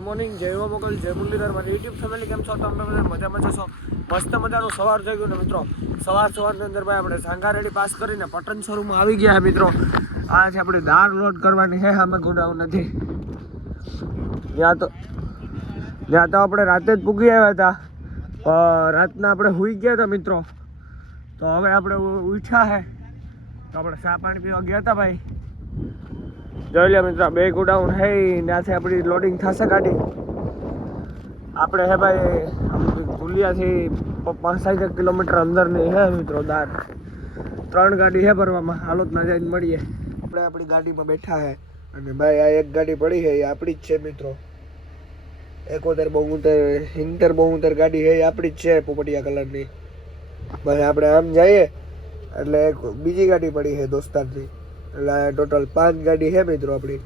Morning જય મોગલ જય મુરલીધર મારી યુટ્યુબ ફેમિલી કેમ છો તમે બધા મજામાં છો મસ્ત મજાનું સવાર થઈ ગયું ને મિત્રો સવારની અંદર ભાઈ આપણે સાંગારેડી પાસ કરીને પટન શોરૂમમાં આવી ગયા મિત્રો આજે આપણે દાળ લોડ કરવાની છે અમે ગોડાઉન નથી ત્યાં તો આપણે રાતે જ પૂગી આવ્યા હતા રાતના આપણે સૂઈ ગયા હતા મિત્રો તો હવે આપણે ઉઠ્યા છે તો આપણે ચા પાણી પીવા ગયા હતા ભાઈ જોઈ લે મિત્રો બે ગોડાઉન હે ત્યાંથી આપણી લોડિંગ થશે ગાડી આપણે હે ભાઈ ધુલિયાથી 65 કિલોમીટર અંદરની હે મિત્રો દાર 3 ગાડી હે ભરવામાં હાલોતના જઈને મળીએ આપણે આપણી ગાડીમાં બેઠા હે અને ભાઈ આ એક ગાડી પડી છે એ આપણી જ છે મિત્રો 71 ગાડી છે એ આપણી જ છે પોપટિયા કલરની ભાઈ આપણે આમ જઈએ એટલે બીજી ગાડી પડી છે દોસ્તારની એટલે ટોટલ 5 ગાડી છે મિત્રો આપણી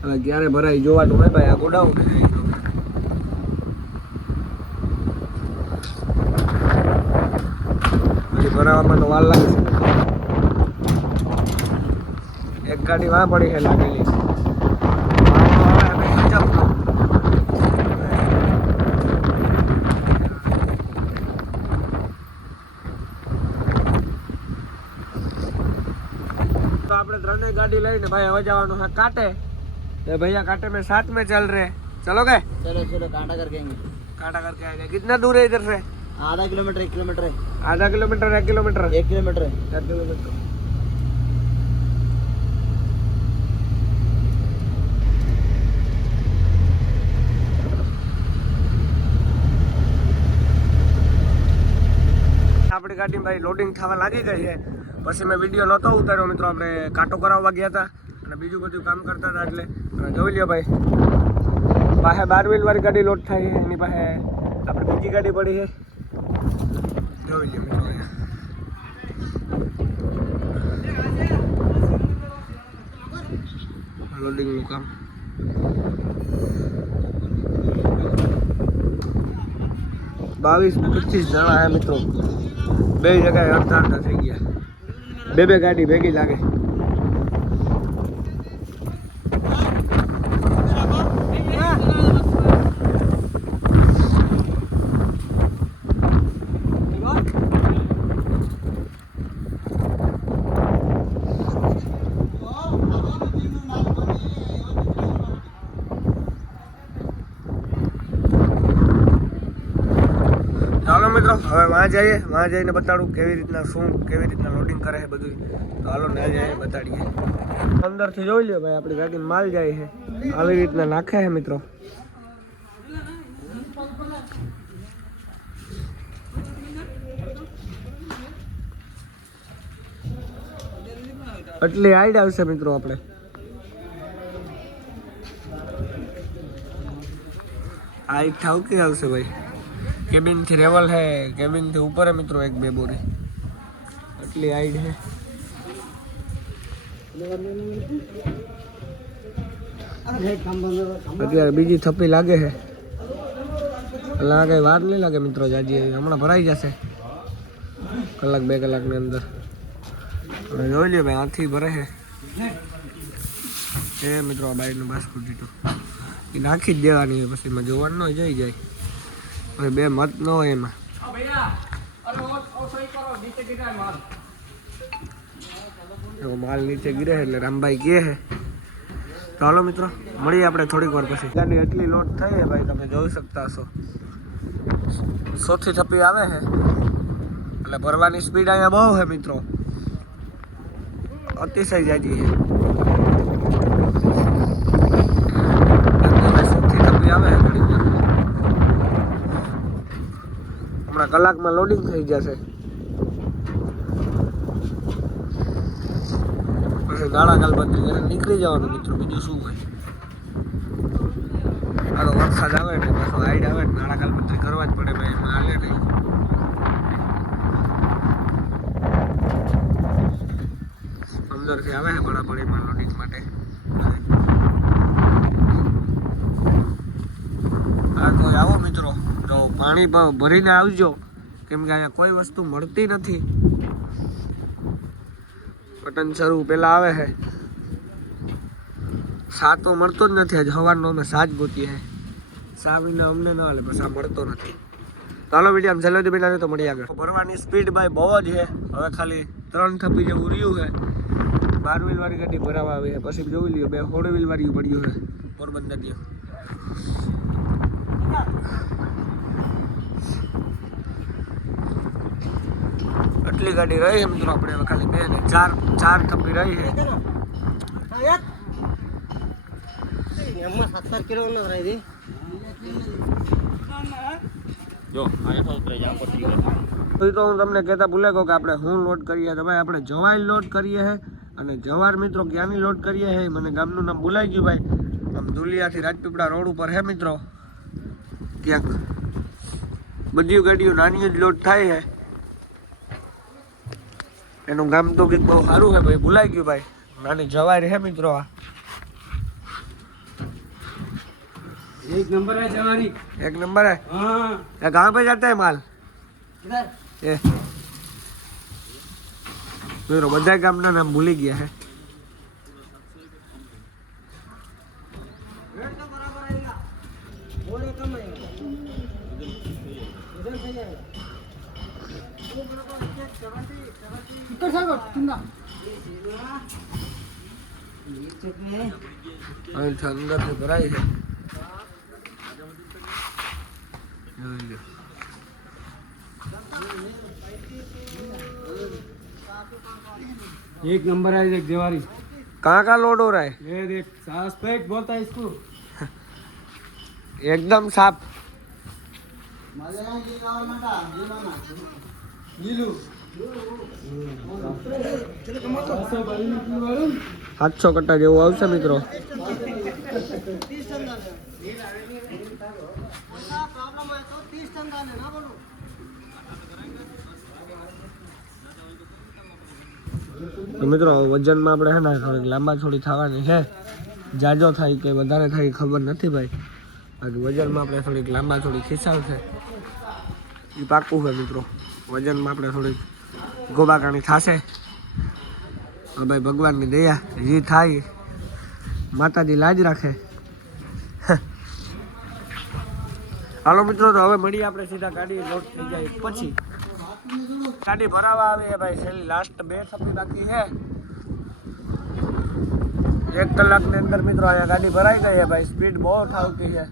હવે ક્યારે ભરાઈ જોવાનું હોય ભાઈ આ ગોડાઉન હજી ભરાવામાં તો વાર લાગે છે એક ગાડી વાં પડી છે લાગેલી गाड़ी लेने भाई हो जावानो है काटे ये भैया काटे में साथ में चल रहे चलोगे चलो चलो कांटा करके आएंगे काटा करके आएंगे कितना दूर है इधर से आधा किलोमीटर 1 किलोमीटर है आधा किलोमीटर 1 किलोमीटर 1 किलोमीटर है 1 किलोमीटर આપણી ગાડી ભાઈ લોડિંગ થવા લાગી ગઈ છે પછી મેં વિડીયો નહોતો ઉતાર્યો મિત્રો આપણે કાંટો કરાવવા ગયા હતા અને બીજું બધું કામ કરતા હતા એટલે જોઈ લ્યો ભાઈ પાસે 12 વ્હીલ વાળી ગાડી લોડ થાય છે એની પાસે આપણે બીજી ગાડી પડી છે જોઈ લ્યો મિત્રો લોડિંગનું કામ બાવીસ 25 જણા હે મિત્રો બે જગ્યાએ અડધા થઈ ગયા બે ગાડી ભેગી લાગે ચાલો મિત્રો હવે વहाँ જઈને બતાડું કેવી રીતના લોડિંગ કરે છે બધું તો હાલો ના જઈએ બતાડીએ અંદરથી જોઈ લ્યો ભાઈ આપણી ગાડી માલ જાય છે આવી રીતના નાખે છે મિત્રો એટલી હાઈટ આવશે મિત્રો આપણે હાઈટ ઠાવકી આવશે ભાઈ केबिन थी रेवल है केबिन थी ऊपर है मित्रों 1-2 बोरी એટલી હાઈટ है અત્યારે બીજી થપ્પી લાગે છે વાર નહીં લાગે મિત્રો જાજી હમણાં ભરાઈ જશે કલાક 2 કલાકની અંદર જોઈ લ્યો ભાઈ આથી ભરે છે એ મિત્રો આ બાઈકનું બાસ્કુટ દીધું એ નાખી જ દેવાની હોય પછી એમાં જોવાનું ન જઈ જાય બે મત ન હોય એમાં માલ નીચે ગીરે એટલે રામભાઈ કહે છે ચાલો મિત્રો મળીએ આપણે થોડીક વાર પછી ગાડી એટલી લોડ થઈ છે ભાઈ તમે જોઈ શકતા હશો 100 થી થપ્પી આવે છે એટલે ભરવાની સ્પીડ અહીંયા બહુ છે મિત્રો અતિશય જાજી છે 100 થી થપ્પી આવે છે હમણાં કલાકમાં લોડિંગ થઈ જશે પછી ગાળા કાલબંધી કરીને નીકળી જવાનું મિત્રો બીજું શું હોય આનો વરસાદ આવે ને પાછો હાઈડ આવે ને ગાળા કાલબંધી કરવા જ પડે ભાઈ એમાં હાલે નહીં અંદરથી આવે છે પડાપડીમાં લોડિંગ માટે હા તો આવો મિત્રો તો પાણી ભરીને આવજો કેમ કે અહીંયા કોઈ વસ્તુ મળતી નથી પટન શરૂ પેલા આવે છે સા તો મળતો જ નથી. આજ સવારનો અમે સા જ ગોતીએ છે. સા વિના અમને ન હાલે, પણ સા મળતો નથી. ચાલો વિડીયો આમ જલ્દી પેલા તો મળી આગળ. ભરવાની સ્પીડ ભાઈ બહુ જ છે. હવે ખાલી 3 થપ્પી જેવું રહ્યું છે. 12 વ્હીલ વાળી ગાડી ભરાવા આવી છે. પછી જોઈ લ્યો 2 4 વ્હીલ વાળી પડ્યું છે પોરબંદર ની. આટલી ગાડી રહી છે મિત્રો. આપણે હવે ખાલી 2 ને 4 થપ્પી રહી છે. એમાં 70 કિલો ન રહી જો આ તો ઉતરે જા પર તો હું તમને કહેતા ભૂલે ગયો કે આપણે હું લોડ કરીએ તો ભાઈ આપણે જવાઈ લોડ કરીએ છે. અને જવાર મિત્રો ક્યાંની લોડ કરીએ છે મને ગામનું નામ ભૂલાઈ ગયું ભાઈ. આમ ધુલિયાથી રાજપીપળા રોડ ઉપર હે મિત્રો. ક્યાંક બધી ગાડીઓ નાની જ લોડ થાય છે. એનું ગામ તો કંઈક બહુ સારું છે ભાઈ, ભૂલાઈ ગયું ભાઈ. નાની જવાઈ છે મિત્રો. આ 1 नंबर है जवारी 1 नंबर है। हाँ ये कहाँ पे जाता है माल? इधर ये મિત્રો બધા ગામના નામ ભૂલી ગયા છે. रेट तो बराबर आएगा बोले कम आएगा इधर सही आएगा वो बराबर 70 कितना सागर कितना ये चटनी है અહીંથી અંદરથી ભરાય છે. જોઈ લો. एक नंबर है देख जवारी कहाँ का लोड हो रहा है? ये देख सास पेट बोलता है इसको एकदम साफ. नीलू 700 કટ્ટા જેવું આવશે મિત્રો. તો મિત્રો વજનમાં આપણે છે ને થોડીક લાંબા થોડી થવાની છે. જાજો થાય કે વધારે થાય ખબર નથી ભાઈ. બાકી વજનમાં આપણે થોડીક લાંબા થોડી ખિસાવશે એ પાકું છે મિત્રો. વજનમાં આપણે થોડીક ગોબાકાણી થશે. હા ભાઈ ભગવાનની દયા જે થાય માતાજી લાજ રાખે. હાલો મિત્રો તો હવે મળીએ આપણે સીધા ગાડી લોડ થઈ જાય પછી. ગાડી ભરાવા આવી છે ભાઈ. છેલ્લી લાસ્ટ 2 થપ્પી બાકી છે. 1 કલાકની અંદર મિત્રો અહીંયા ગાડી ભરાઈ ગઈ છે ભાઈ. સ્પીડ બહુ થાવતી છે.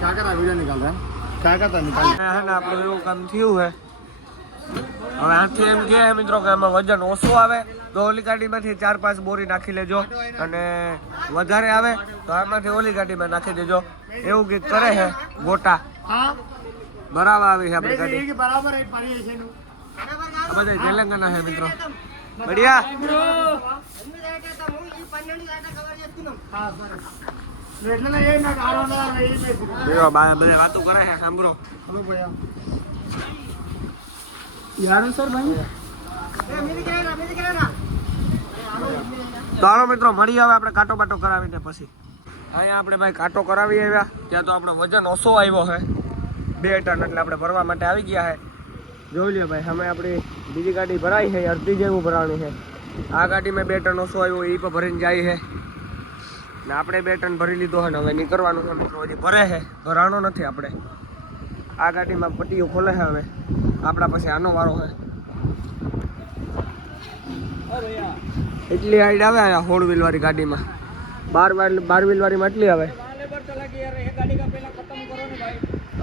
क्या कर रहा है वीडियो निकाल रहा है क्या करता है निकाल હે ને આપણે એવું કામ થયું છે. હવે આથી એમ કહે મિત્રો કે આમાં વજન ઓછું આવે તો ઓલી ગાડીમાંથી 4-5 બોરી નાખી લેજો, અને વધારે આવે તો આમાંથી ઓલી ગાડીમાં નાખી દેજો. એવું કંઈક કરે છે ગોટા. બરાબર આવી છે આપણી ગાડી. बराबर है पानी ऐसे नु આ બધા તેલંગાના છે મિત્રો. બઢિયા. એટલે ને એ ના ગારો ના એ જો બધા વાતો કરે છે સાંભળો. हेलो भैया यार सर भाई તો હાલો મિત્રો મળીએ હવે આપણે કાંટો બાટો કરાવીને પછી. અહીંયા આપણે ભાઈ કાંટો કરાવી આવ્યા. ત્યાં તો આપણો વજન ઓછો આવ્યો છે 2 ટન, એટલે આપણે ભરવા માટે આવી ગયા છે. જોઈ લ્યો ભાઈ અમે આપણી બીજી ગાડી ભરાઈ છે, અડધી જેવું ભરાણી છે. આ ગાડીમાં 2 ટન ઓછો આવ્યો એ પણ ભરીને જાય છે. ને આપણે 2 ટન ભરી લીધો છે ને હવે નીકળવાનું છે મિત્રો. હજી ભરે છે, ભરાણો નથી આપણે. આ ગાડીમાં પટ્ટીઓ ખોલે છે. હવે આપણા પાસે આનો વારો છે. એટલી હાઈટ આવે આ 4 વ્હીલ વાળી ગાડીમાં. 12 વ્હીલ વાળીમાં એટલી આવે.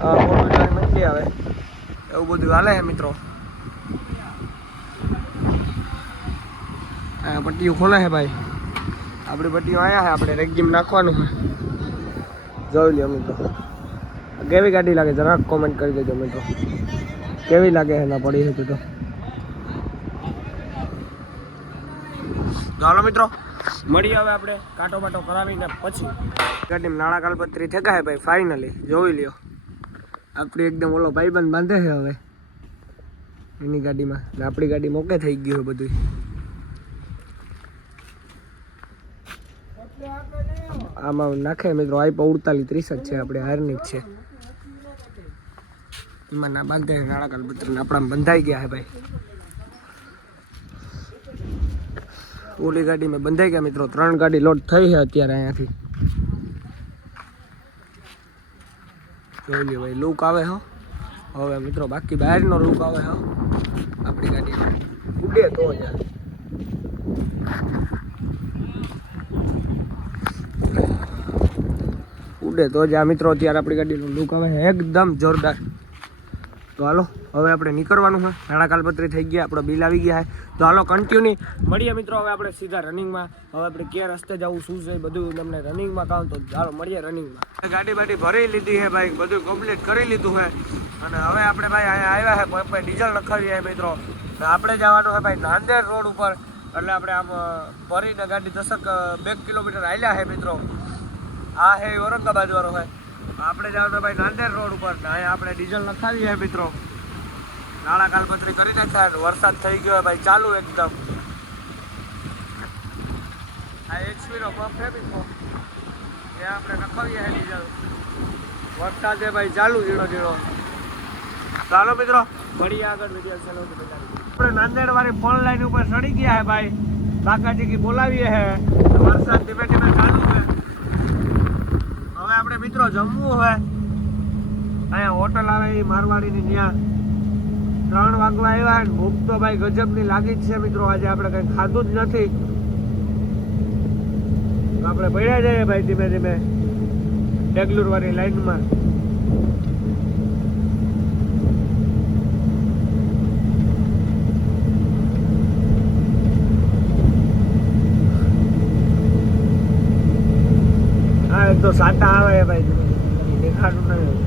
હા 4 વ્હીલ વાળીમાં એટલી આવે. એવું બધું હાલે છે મિત્રો. આ પટ્ટીઓ ખોલે છે ભાઈ. આપણી પટ્ટીઓ આવ્યા છે, આપણે રેગજીમ નાખવાનું છે. જોઈ લ્યો મિત્રો કેવી ગાડી લાગે જરાક કોમેન્ટ કરી દેજો મિત્રો. કેવી લાગે છે ના પડી હતી તો. ચાલો મિત્રો મળીએ હવે આપણે કાંટો બાટો કરાવીને પછી. ગાડીમાં નાળા કાલપત્રી થયા છે ભાઈ ફાઇનલી. જોઈ લ્યો આપણી એકદમ ઓલો ભાઈબંધ બાંધે છે હવે એની ગાડીમાં. ને આપણી ગાડી મોકે થઈ ગયું છે બધું. આમાં નાખે મિત્રો. આઈ પર 48-30 જ છે આપણે હારની જ છે. એમાં ના બાંધે નાળા કાલપત્ર આપણા બંધાઈ ગયા હે ભાઈ. ઓલી ગાડીમાં બંધાઈ ગયા મિત્રો. 3 ગાડી લોડ થઈ છે અત્યારે અહીંયાથી. જોઈ લે ભાઈ લુક આવે હો. હવે મિત્રો બાકી બહારનો લુક આવે હો આપણી ગાડીનો. ઉડે તો યાર ઉડે તો જ આ મિત્રો અત્યારે આપણી ગાડીનો લુક આવે છે એકદમ જોરદાર. તો હાલો હવે આપણે નીકળવાનું છે. નાણાં કાલપત્રી થઈ ગયા, આપણો બિલ આવી ગયા છે. તો હાલો કન્ટિન્યુ મળીએ મિત્રો. હવે આપણે સીધા રનિંગમાં. હવે આપણે ક્યાં રસ્તે જવું શું છે બધું તમને રનિંગમાં કહું. તો ચાલો મળીએ રનિંગમાં. ગાડી બાડી ભરી લીધી છે ભાઈ, બધું કમ્પ્લીટ કરી લીધું છે. અને હવે આપણે ભાઈ અહીંયા આવ્યા છે ભાઈ ડીઝલ નખાવીએ મિત્રો. આપણે જવાનું છે ભાઈ નાંદેડ રોડ ઉપર. એટલે આપણે આમ ભરીને ગાડી 2 કિલોમીટર હાલ્યા છે મિત્રો. આ હે ઔરંગાબાદ વાળો છે. આપણે જવાનું ભાઈ નાંદેડ રોડ ઉપર. અહીંયા આપણે ડીઝલ નખાવીએ મિત્રો. નાળા કાલપત્રી કરી નાખ્યા. વરસાદ થઈ ગયો ભાઈ ચાલુ એકદમ. આ એચપીનો પંપ છે મિત્રો, એ આપણે નખાવીએ છે ડીઝલ. વરસાદ છે ભાઈ ચાલુ ઝીણો ઝીણો. ચાલો મિત્રો મળીએ આગળ વિડીયો ચાલો. આપણે નાંદેડ વાળી ફોન લાઈન ઉપર ચડી ગયા છે ભાઈ. કાકાજી કી બોલાવીએ છે. વરસાદ ધીમે ધીમે ચાલુ છે. હવે આપણે મિત્રો જમવું હોય. અહીંયા હોટલ આવે એ મારવાડીની ત્યાં 3 વાગવા આવ્યા. ભૂખ તો ભાઈ ગજબની લાગી જ છે મિત્રો. આજે આપણે કંઈ ખાધું જ નથી. આપણે પડ્યા જઈએ ભાઈ ધીમે ધીમે બેંગ્લોર વાળી લાઈનમાં. હા એક તો સાટા આવે ભાઈ દેખાડું નહીં.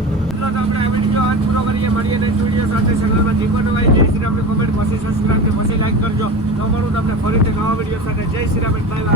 આપણે આ વિડીયો આજ પૂરો કરીએ. મળીએ નેક્સ્ટ વિડીયો સાથે. ચેનલમાં જીવન ભાઈ જય શ્રી રામની કોમેન્ટ પછી સબસ્ક્રાઈબ પછી લાઈક કરજો. તો મળું તમને ફરીથી નવા વિડીયો સાથે. જય શ્રી રામ. Bye bye.